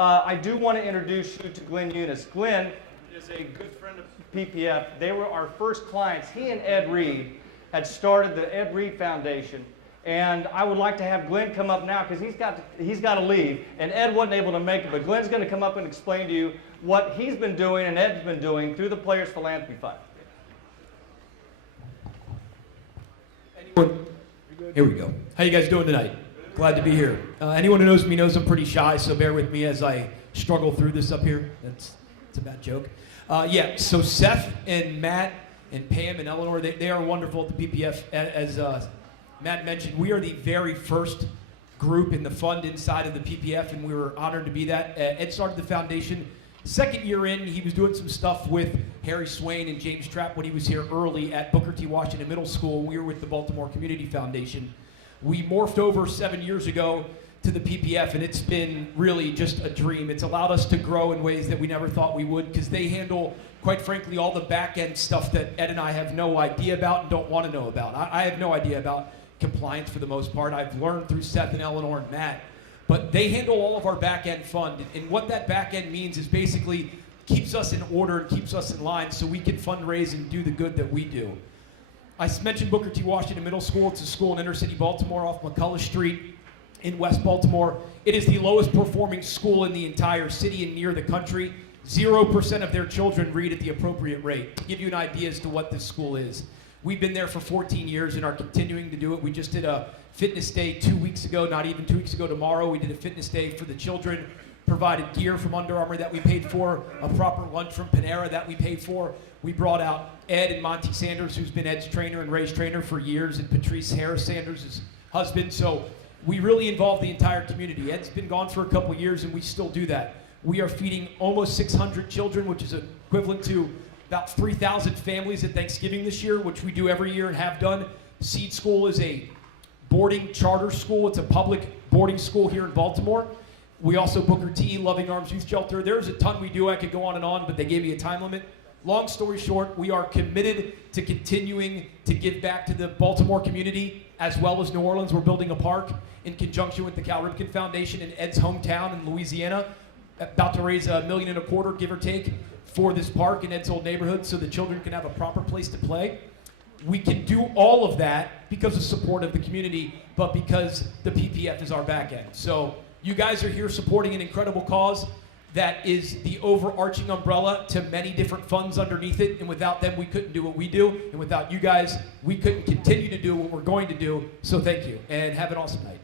I do want to introduce you to Glenn Younes. Glenn is a good friend of PPF. They were our first clients. He and Ed Reed had started the Ed Reed Foundation. And I would like to have Glenn come up now because he's got to leave. And Ed wasn't able to make it, but Glenn's going to come up and explain to you what he's been doing and Ed's been doing through the Players Philanthropy Fund. Here we go. How you guys doing tonight? Glad to be here. Anyone who knows me knows I'm pretty shy, so bear with me as I struggle through this up here. It's a bad joke. Yeah, so Seth and Matt and Pam and Eleanor, they are wonderful at the PPF. As Matt mentioned, we are the very first group in the fund inside of the PPF, and we were honored to be that. Ed started the foundation. Second year in, he was doing some stuff with Harry Swain and James Trapp when he was here early at Booker T. Washington Middle School. We were with the Baltimore Community Foundation. We morphed over 7 years ago to the PPF, and it's been really just a dream. It's allowed us to grow in ways that we never thought we would, because they handle, quite frankly, all the back-end stuff that Ed and I have no idea about and don't want to know about. I have no idea about compliance for the most part. I've learned through Seth and Eleanor and Matt. But they handle all of our back-end fund. And what that back-end means is basically keeps us in order and keeps us in line so we can fundraise and do the good that we do. I mentioned Booker T. Washington Middle School. It's a school in inner city Baltimore off McCullough Street in West Baltimore. It is the lowest performing school in the entire city and near the country. 0% of their children read at the appropriate rate. To give you an idea as to what this school is. We've been there for 14 years and are continuing to do it. We just did a fitness day 2 weeks ago, not even 2 weeks ago tomorrow. We did a fitness day for the children, provided gear from Under Armour that we paid for, a proper lunch from Panera that we paid for. We brought out Ed and Monty Sanders, who's been Ed's trainer and Ray's trainer for years, and Patrice Harris Sanders, his husband. So we really involved the entire community. Ed's been gone for a couple years and we still do that. We are feeding almost 600 children, which is equivalent to about 3,000 families at Thanksgiving this year, which we do every year and have done. Seed School is a boarding charter school. It's a public boarding school here in Baltimore. We also Booker T, Loving Arms Youth Shelter. There's a ton we do. I could go on and on, but they gave me a time limit. Long story short, we are committed to continuing to give back to the Baltimore community as well as New Orleans. We're building a park in conjunction with the Cal Ripken Foundation in Ed's hometown in Louisiana. About to raise $1.25 million, give or take, for this park in Ed's old neighborhood so the children can have a proper place to play. We can do all of that because of support of the community, but because the PPF is our back end. So you guys are here supporting an incredible cause that is the overarching umbrella to many different funds underneath it, and without them we couldn't do what we do, and without you guys we couldn't continue to do what we're going to do. So thank you, and have an awesome night.